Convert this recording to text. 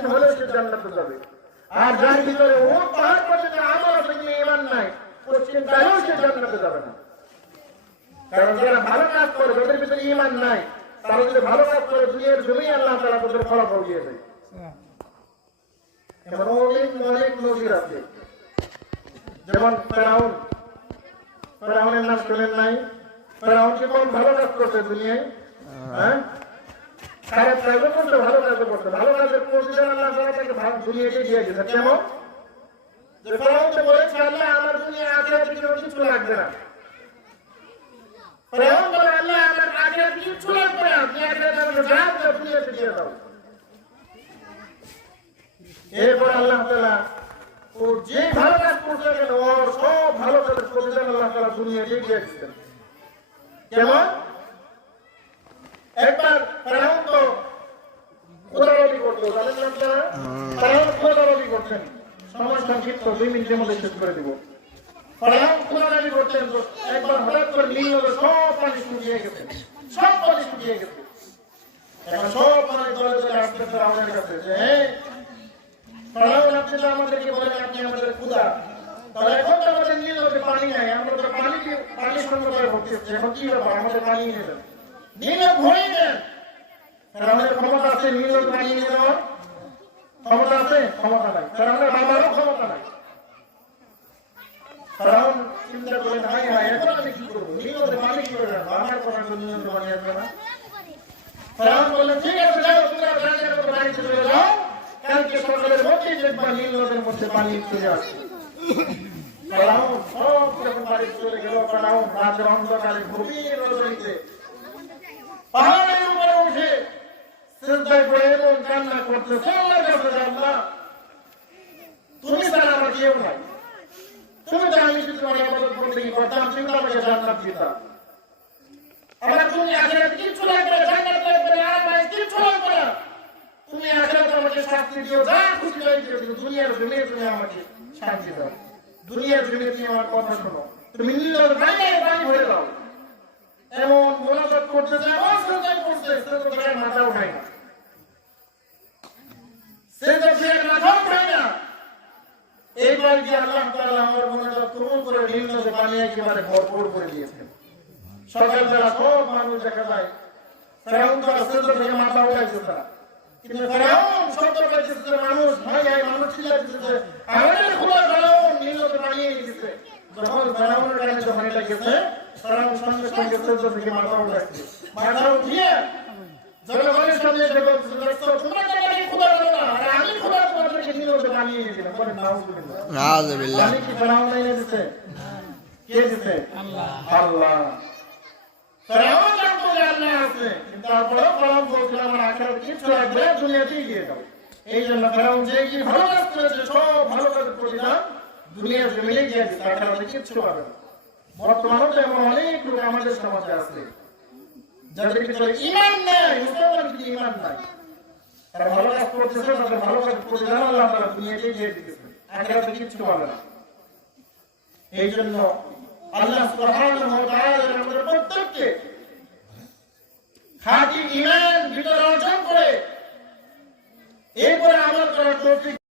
দিন হলেও সে জান্নাতে যাবে। আর যার ভিতরে উহুদ পাহাড় পর্যন্ত আমল আছে কিন্তু ঈমান নাই, পশ্চিম তাহলেও সে জান্নাতে যাবে না। কারণ যারা ভালো কাজ করে ওদের ভিতরে ঈমান নাই, তারা যদি ভালো কাজ করে দুনিয়ার জমি আল্লাহ তাআলা তাদের ফলাফল দিয়ে দেয়। এমন অনেক নজির আছে। যেমন ফেরাউনের নাম শোনেন নাই? ফেরাউন কি কোন ভালো কাজ করছে দুনিয়ায়? হ্যাঁ, খারাপ কাজও করছে, ভালো কাজও করছে। ভালো কাজের প্রতিদান আল্লাহ তাআলা তাকে দুনিয়াকে দিয়ে দিয়েছে। কেমন? যে ফেরাউন তো বলেছে আল্লাহ আমার দুনিয়া আখিরাতে কোনো কিছু লাগবে না। ফেরাউন বলে আল্লাহ আমার আখিরাতে কিছু লাগবে না, আপনি আখিরাতে আমাকে যা দাও দুনিয়াতে দিয়ে দাও। এরপর আল্লাহ তাআলা ও যে ভালো কাজ করছে কেন ওর সব ভালো কাজের প্রতিদান আল্লাহ তাআলা দুনিয়াতে দিয়ে দিয়েছেন। কেমন? একবার ফেরাউন তো খোদারবি করতো, জানেন না আপনারা? ফেরাউন খোদারবি করছেন। সময় সংক্ষিপ্ত, 2 মিনিটের মধ্যে শেষ করে দিব। ফেরাউন খোদারবি করছেন তো একবার হঠাৎ করে নীল নদের সব পানি শুকিয়ে গেছে, সব পানি শুকিয়ে গেছে। এখন সব পানি জলে জলে আসছে ফেরাউনের কাছে যে ফেরাউন আপনি তো আমাদেরকে বলেন আপনি আমাদের খোদা, তাহলে এখন তো আমাদের নীল নদে পানি নাই, আমরা তো পানি সংকটে ভর্তি হচ্ছে, এখন কি ব্যাপার, আমাদের পানি এনে দেন, নীল ভরে দেন। ফেরাউনের ক্ষমতা আছে নীল নদে পানি এনে দেওয়ার? ক্ষমতা আছে? ক্ষমতা নাই। ফেরাউনের বাবারও ক্ষমতা নাই। ফেরাউন চিন্তা করলেন হায় হায় এখন আমি কি করবো, নীল নদে পানি কি করে রাখবো, আমার করার জন্য নীল নদে পানি আসবে না। ফেরাউন বললেন ঠিক আছে যাও তোমরা রাজার মতো বাড়ি চলে যাও, কালকে সকালের মধ্যেই দেখবা নীল নদের মধ্যে পানি চলে আসবে। ফেরাউন সব যখন বাড়ি চলে গেল, ফেরাউন রাতের অন্ধকারে গভীর রজনীতে পাহাড়ের উপরে উঠে সিজদায় পড়ে এবং কান্না করতেছে আল্লাহর কাছে, আল্লাহ তুমি ছাড়া আমার কেউ নাই, তুমি তো আমি যদি তোমার ইবাদত বন্দেগী করতাম তুমি তো আমাকে জান্নাত দিতা, আমার তুমি আখিরাতে কিচ্ছু লাগবে না, জান্নাত লাগবে না, আর নাই কিচ্ছু লাগবে না, তুমি আখিরাতে আমাকে শাস্তি দিও, যা খুশি তাই দিও, কিন্তু দুনিয়ার জমিনে তুমি আমাকে শান্তি দাও, দুনিয়ার জমিনে তুমি আমার কথা শোনো, তুমি নীলের জায়গায় পানি ভরে দাও। এমন মোনাজাত করতেছে, এমন সিজদা করছে, সিজদা থেকে মাথা উঠায় না, সিজদা থেকে মাথা উঠায় না। এইবার যে আল্লাহ তাআলা আমার মোনাজাত কবুল করে নীল নদে পানি একেবারে ভরপুর করে দিয়েছেন। সকালবেলা সব মানুষ দেখা যায় ফেরাউন তো সিজদা থেকে মাথা উঠাইছে তারা, কিন্তু ফেরাউন শব্দ পাইতেছে মানুষ ভাই ভাই মানুষ চিল্লাইতেছে আমাদের খোদা ফেরাউন নীল নদে পানি এনে দিয়েছে। যখন ফেরাউনের কানে যখন এটা গেছে ফেরাউন সঙ্গে সঙ্গে সিজদা থেকে মাথা উঠাইছে, মাথা উঠিয়ে জনগণের সামনে এসে বলছে তোমরা তো আমাকে খোদা বলো না, আর আমি খোদা তোমাদেরকে নীল নদে পানি এনে দিলাম। বলেন নাউযুবিল্লাহ। পানি কি ফেরাউন এনে দিছে? কে দিছে? আল্লাহ। ফেরাউন জানতো যে আল্লাহ আছে, কিন্তু তারপরেও ফেরাউন বলছিল আমার আখিরাতে কিচ্ছু লাগবে না, দুনিয়াতেই দিয়ে দাও। এই জন্য ফেরাউন যে কি ভালো কাজ করেছে সব ভালো কাজের প্রতিদান দুনিয়ার জমিনে দিয়ে দিচ্ছে, আখিরাতে কিচ্ছু পাবে না। বর্তমানে তো এমন অনেক লোক আমাদের সমাজে আছে যাদের ভিতরে ঈমান নাই, মুসলমান কিন্তু ঈমান নাই, তারা ভালো কাজ করতেছে, তাদের ভালো কাজের প্রতিদান আল্লাহ তাআলা দুনিয়াতেই দিয়ে দিতেছে, আখিরাতে কিচ্ছু পাবে না। এই জন্য আল্লাহ সুবহানাহু ওয়া তাআলা আমাদের প্রত্যেককে খাঁটি ঈমান ভিতরে অর্জন করে এরপরে আমল করার তৌফিক